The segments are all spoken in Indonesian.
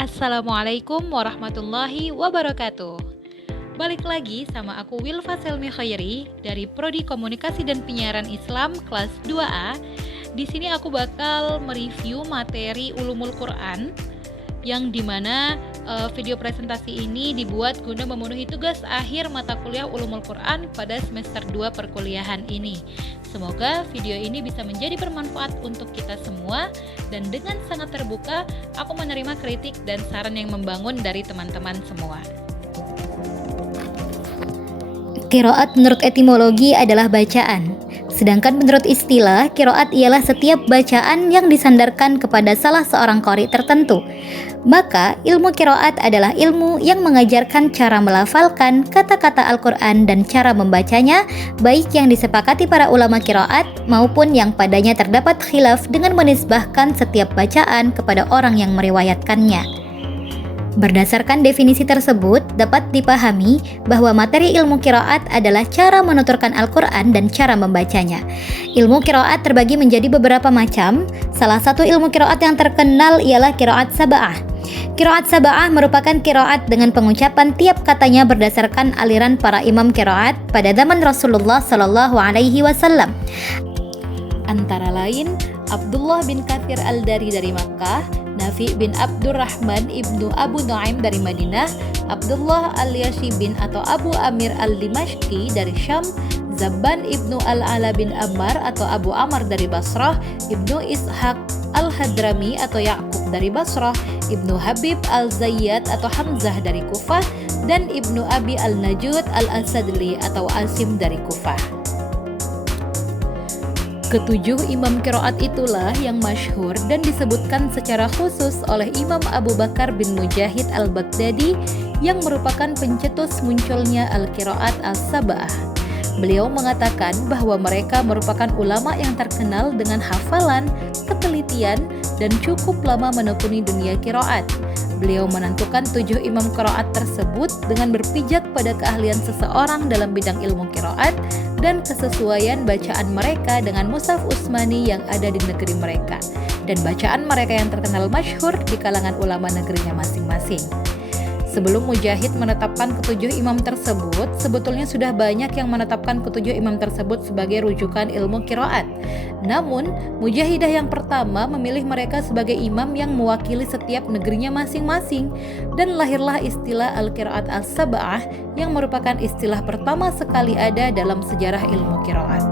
Assalamualaikum warahmatullahi wabarakatuh. Balik lagi sama aku Wilfa Selmi Khairi dari Prodi Komunikasi dan Penyiaran Islam kelas 2A. Di sini aku bakal mereview materi Ulumul Quran yang dimana video presentasi ini dibuat guna memenuhi tugas akhir mata kuliah Ulumul Quran pada semester 2 perkuliahan ini. Semoga video ini bisa menjadi bermanfaat untuk kita semua, dan dengan sangat terbuka aku menerima kritik dan saran yang membangun dari teman-teman semua. Qiraat menurut etimologi adalah bacaan. Sedangkan menurut istilah, qiraat ialah setiap bacaan yang disandarkan kepada salah seorang qari tertentu. Maka, ilmu qiraat adalah ilmu yang mengajarkan cara melafalkan kata-kata Al-Quran dan cara membacanya, baik yang disepakati para ulama qiraat maupun yang padanya terdapat khilaf dengan menisbahkan setiap bacaan kepada orang yang meriwayatkannya. Berdasarkan definisi tersebut, dapat dipahami bahwa materi ilmu qiraat adalah cara menuturkan Al-Quran dan cara membacanya. Ilmu qiraat terbagi menjadi beberapa macam. Salah satu ilmu qiraat yang terkenal ialah qiraat sab'ah. Qiraat sab'ah merupakan qiraat dengan pengucapan tiap katanya berdasarkan aliran para imam qiraat pada zaman Rasulullah SAW. Antara lain, Abdullah bin Katsir al-Dari dari Makkah, Nafi bin Abdurrahman ibnu Abu Nuaim dari Madinah, Abdullah al-Yashibin atau Abu Amir al-Dimashqi dari Syam, Zabban ibnu al-Ala bin Ammar atau Abu Amr dari Basrah, Ibnu Ishaq al-Hadrami atau Ya'qub dari Basrah, Ibnu Habib al-Zayyad atau Hamzah dari Kufah, dan Ibnu Abi al-Najud al-Asadli atau Asim dari Kufah. Ketujuh imam qiraat itulah yang masyhur dan disebutkan secara khusus oleh Imam Abu Bakar bin Mujahid al-Baghdadi yang merupakan pencetus munculnya al-qiraat as-sab'ah. Beliau mengatakan bahwa mereka merupakan ulama yang terkenal dengan hafalan, ketelitian, dan cukup lama menekuni dunia qiraat. Beliau menentukan 7 imam qiraat tersebut dengan berpijak pada keahlian seseorang dalam bidang ilmu qiraat dan kesesuaian bacaan mereka dengan mushaf Utsmani yang ada di negeri mereka, dan bacaan mereka yang terkenal masyhur di kalangan ulama negerinya masing-masing. Sebelum Mujahid menetapkan ketujuh imam tersebut, sebetulnya sudah banyak yang menetapkan ketujuh imam tersebut sebagai rujukan ilmu qiraat. Namun, Mujahidah yang pertama memilih mereka sebagai imam yang mewakili setiap negerinya masing-masing, dan lahirlah istilah al-qiraat as-sab'ah yang merupakan istilah pertama sekali ada dalam sejarah ilmu qiraat.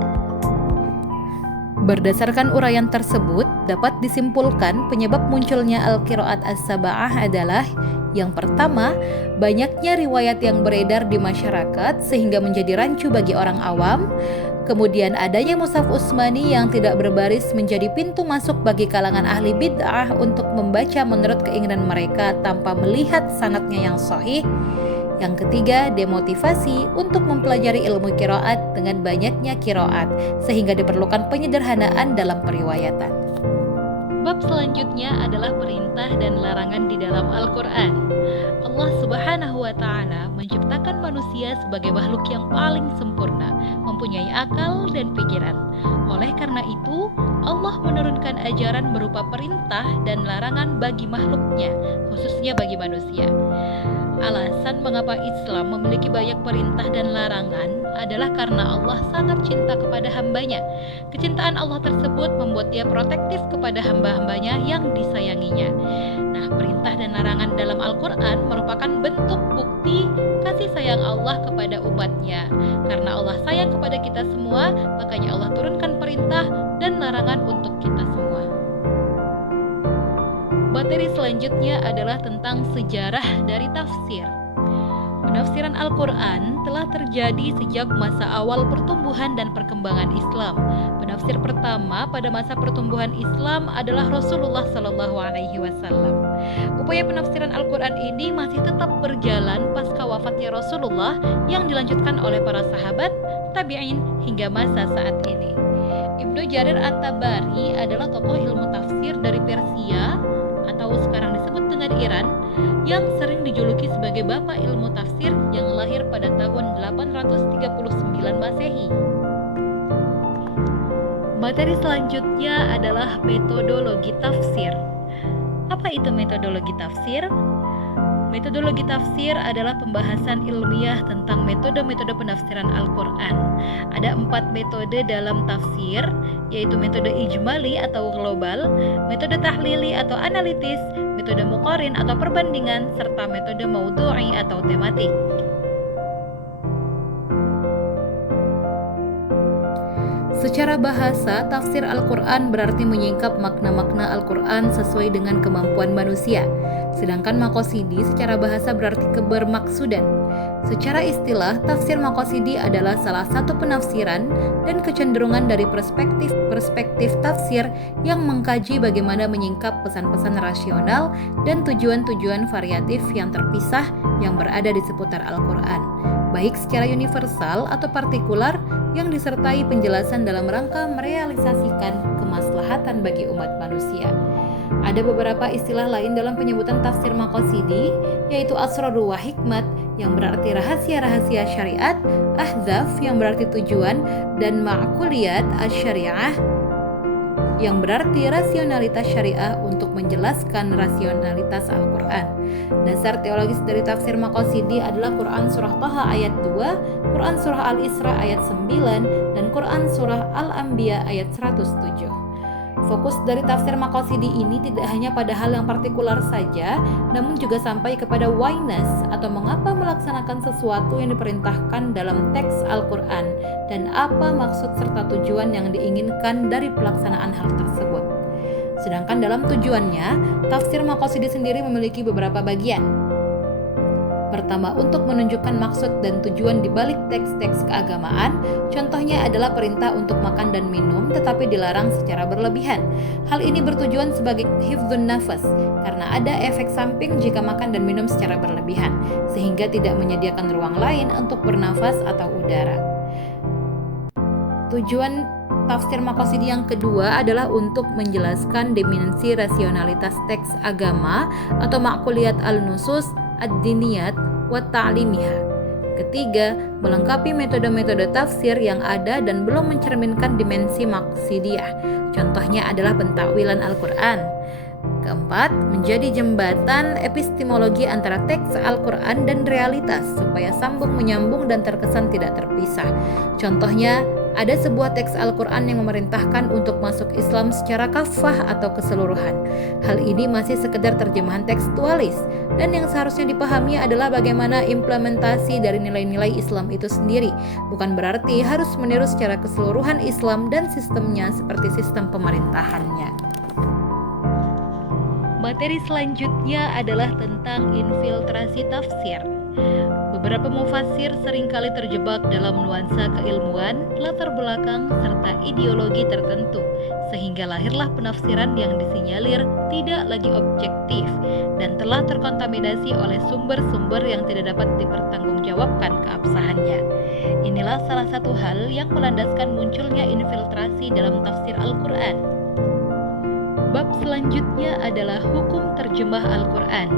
Berdasarkan uraian tersebut, dapat disimpulkan penyebab munculnya al-qiraat as-sab'ah adalah: yang pertama, banyaknya riwayat yang beredar di masyarakat sehingga menjadi rancu bagi orang awam. Kemudian adanya mushaf Utsmani yang tidak berbaris menjadi pintu masuk bagi kalangan ahli bid'ah untuk membaca menurut keinginan mereka tanpa melihat sanadnya yang sahih. Yang ketiga, demotivasi untuk mempelajari ilmu qiraat dengan banyaknya qiraat sehingga diperlukan penyederhanaan dalam periwayatan. Bab selanjutnya adalah perintah dan larangan di dalam Al-Quran. Allah Subhanahu wa Ta'ala menciptakan manusia sebagai makhluk yang paling sempurna, mempunyai akal dan pikiran. Oleh karena itu, Allah menurunkan ajaran berupa perintah dan larangan bagi makhluknya, khususnya bagi manusia. Alasan mengapa Islam memiliki banyak perintah dan larangan adalah karena Allah sangat cinta kepada hambanya. Kecintaan Allah tersebut membuat Dia protektif kepada hamba-hambanya yang disayanginya. Nah, perintah dan larangan dalam Al-Quran merupakan bentuk bukti kasih sayang Allah kepada umatnya. Karena Allah sayang kepada kita semua, makanya Allah turunkan perintah dan larangan untuk kita semua. Materi selanjutnya adalah tentang sejarah dari tafsir. Penafsiran Al-Quran telah terjadi sejak masa awal pertumbuhan dan perkembangan Islam. Penafsir pertama pada masa pertumbuhan Islam adalah Rasulullah SAW. Upaya penafsiran Al-Quran ini masih tetap berjalan pasca wafatnya Rasulullah yang dilanjutkan oleh para sahabat, tabi'in hingga masa saat ini. Ibnu Jarir At-Tabari adalah tokoh ilmu tafsir dari Persia atau sekarang disebut dengan Iran, yang sering dijuluki sebagai bapak ilmu tafsir yang lahir pada tahun 839 Masehi. Materi selanjutnya adalah metodologi tafsir. Apa Apa itu metodologi tafsir? Metodologi tafsir adalah pembahasan ilmiah tentang metode-metode penafsiran Al-Quran. Ada 4 metode dalam tafsir, yaitu metode ijmali atau global, metode tahlili atau analitis, metode muqarin atau perbandingan, serta metode maudhu'i atau tematik. Secara bahasa, tafsir Al-Quran berarti menyingkap makna-makna Al-Quran sesuai dengan kemampuan manusia. Sedangkan maqasidi secara bahasa berarti kebermaksudan. Secara istilah, tafsir maqasidi adalah salah satu penafsiran dan kecenderungan dari perspektif tafsir yang mengkaji bagaimana menyingkap pesan-pesan rasional dan tujuan-tujuan variatif yang terpisah yang berada di seputar Al-Quran, baik secara universal atau partikular, yang disertai penjelasan dalam rangka merealisasikan kemaslahatan bagi umat manusia. Ada beberapa istilah lain dalam penyebutan tafsir maqasidi, yaitu asraru wa hikmat yang berarti rahasia-rahasia syariat, ahzaf yang berarti tujuan, dan ma'kuliyat asy-syariah yang berarti rasionalitas syariah untuk menjelaskan rasionalitas Al-Quran. Dasar teologis dari tafsir maqasidi adalah Quran Surah Taha ayat 2, Quran Surah Al-Isra ayat 9, dan Quran Surah Al-Anbiya ayat 107. Fokus dari tafsir maqasidi ini tidak hanya pada hal yang partikular saja, namun juga sampai kepada whyness atau mengapa melaksanakan sesuatu yang diperintahkan dalam teks Al-Quran dan apa maksud serta tujuan yang diinginkan dari pelaksanaan hal tersebut. Sedangkan dalam tujuannya, tafsir maqasidi sendiri memiliki beberapa bagian. Pertama, untuk menunjukkan maksud dan tujuan di balik teks-teks keagamaan, contohnya adalah perintah untuk makan dan minum tetapi dilarang secara berlebihan. Hal ini bertujuan sebagai hifdzun nafas, karena ada efek samping jika makan dan minum secara berlebihan, sehingga tidak menyediakan ruang lain untuk bernafas atau udara. Tujuan tafsir maqasidi yang kedua adalah untuk menjelaskan dimensi rasionalitas teks agama atau ma'kuliyat al-nusus ad-diniyat wa ta'limiyah. Ketiga, melengkapi metode-metode tafsir yang ada dan belum mencerminkan dimensi maqsidiyah. Contohnya adalah pentakwilan Al-Quran. Keempat, menjadi jembatan epistemologi antara teks Al-Quran dan realitas supaya sambung menyambung dan terkesan tidak terpisah. Contohnya, ada sebuah teks Al-Quran yang memerintahkan untuk masuk Islam secara kafah atau keseluruhan. Hal ini masih sekedar terjemahan tekstualis, dan yang seharusnya dipahami adalah bagaimana implementasi dari nilai-nilai Islam itu sendiri. Bukan berarti harus meniru secara keseluruhan Islam dan sistemnya seperti sistem pemerintahannya. Materi selanjutnya adalah tentang infiltrasi tafsir. Beberapa mufassir seringkali terjebak dalam nuansa keilmuan, latar belakang, serta ideologi tertentu, sehingga lahirlah penafsiran yang disinyalir tidak lagi objektif dan telah terkontaminasi oleh sumber-sumber yang tidak dapat dipertanggungjawabkan keabsahannya. Inilah salah satu hal yang melandaskan munculnya infiltrasi dalam tafsir Al-Quran. Bab selanjutnya adalah hukum terjemah Al-Quran.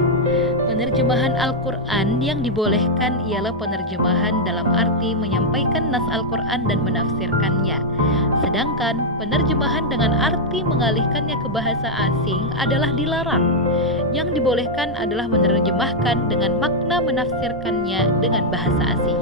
Penerjemahan Al-Quran yang dibolehkan ialah penerjemahan dalam arti menyampaikan nas Al-Quran dan menafsirkannya. Sedangkan penerjemahan dengan arti mengalihkannya ke bahasa asing adalah dilarang. Yang dibolehkan adalah menerjemahkan dengan makna menafsirkannya dengan bahasa asing.